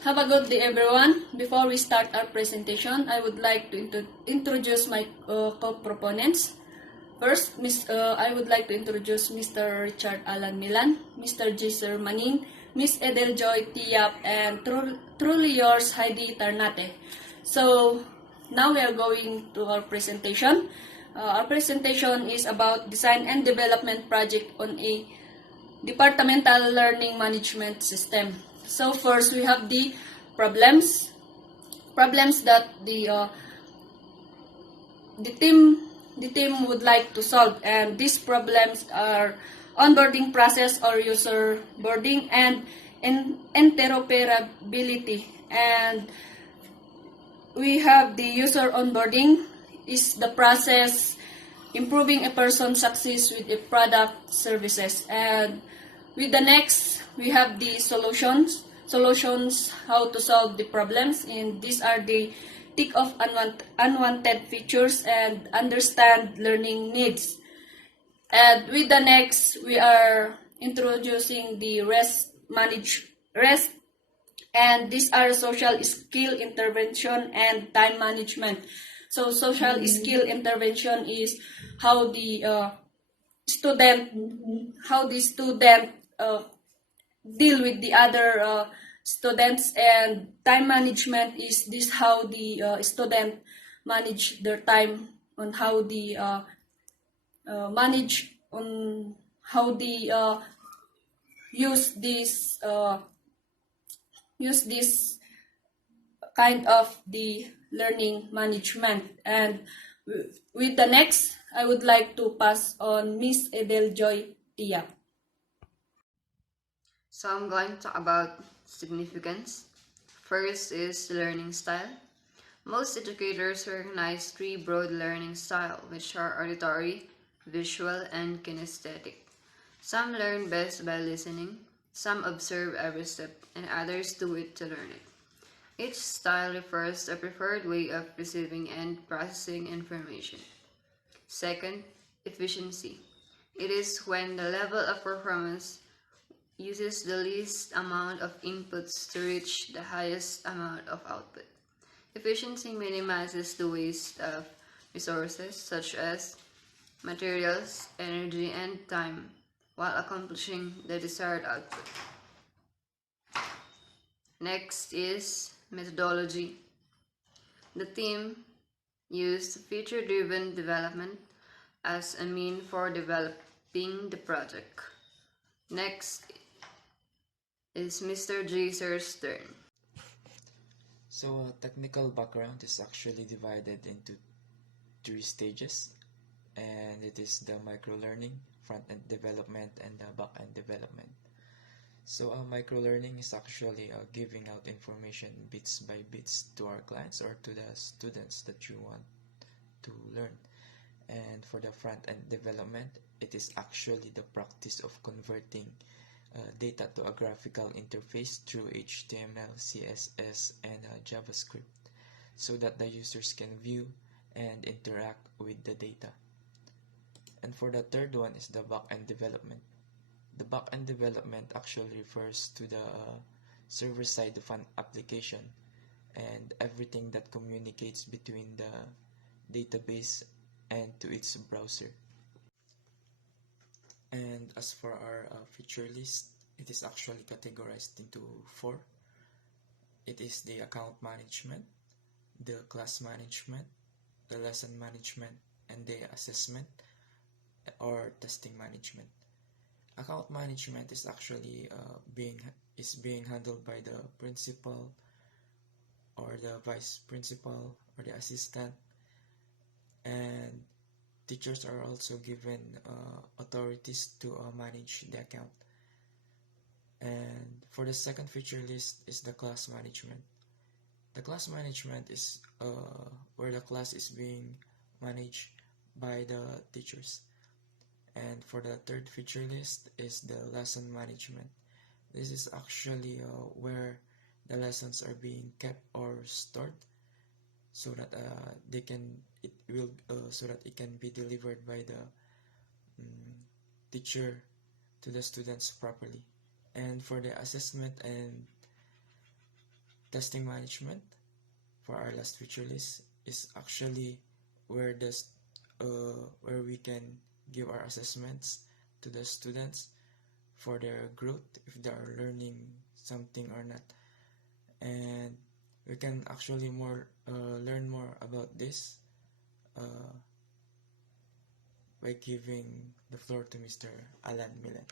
Have a good day, everyone. Before we start our presentation, I would like to introduce my co-proponents. First, I would like to introduce Mr. Richard Alan Milan, Mr. Jaser Manin, Miss Edeljoy Tiap, and truly yours, Heidi Tarnate. So, now we are going to our presentation. Our presentation is about design and development project on a departmental learning management system. So first we have the problems that the team would like to solve, and these problems are onboarding process or user boarding and interoperability. And we have the user onboarding is the process improving a person's success with a product services. And with the next, we have the solutions how to solve the problems, and these are the tick off unwanted features and understand learning needs. And with the next, we are introducing the rest, and these are social skill intervention and time management. So social skill intervention is how the student deal with the other students, and time management is this how the student manage their time, on how the manage on how the use this kind of the learning management. And with the next, I would like to pass on Miss Edeljoy Tia. So I'm going to talk about significance. First is learning style. Most educators recognize three broad learning styles, which are auditory, visual, and kinesthetic. Some learn best by listening, some observe every step, and others do it to learn it. Each style refers to a preferred way of receiving and processing information. Second, efficiency. It is when the level of performance uses the least amount of inputs to reach the highest amount of output. Efficiency minimizes the waste of resources such as materials, energy, and time while accomplishing the desired output. Next is methodology. The team used feature-driven development as a mean for developing the project. Next is Mr. Jaser's turn. So technical background is actually divided into three stages, and it is the micro-learning, front-end development, and the back-end development. So micro-learning is actually giving out information bits by bits to our clients or to the students that you want to learn. And for the front-end development, it is actually the practice of converting data to a graphical interface through HTML, CSS, and JavaScript, so that the users can view and interact with the data. And for the third one is the back-end development. The back-end development actually refers to the server side of an application and everything that communicates between the database and to its browser. And as for our feature list, it is actually categorized into four. It is the account management, the class management, the lesson management, and the assessment or testing management. Account management is actually being handled by the principal or the vice principal or the assistant, and teachers are also given authorities to manage the account. And for the second feature list is the class management. The class management is where the class is being managed by the teachers. And for the third feature list is the lesson management. This is actually where the lessons are being kept or stored, so that it can be delivered by the teacher to the students properly. And for the assessment and testing management for our last feature list is actually where where we can give our assessments to the students for their growth, if they are learning something or not. And we can actually learn more about this by giving the floor to Mr. Alan Milan.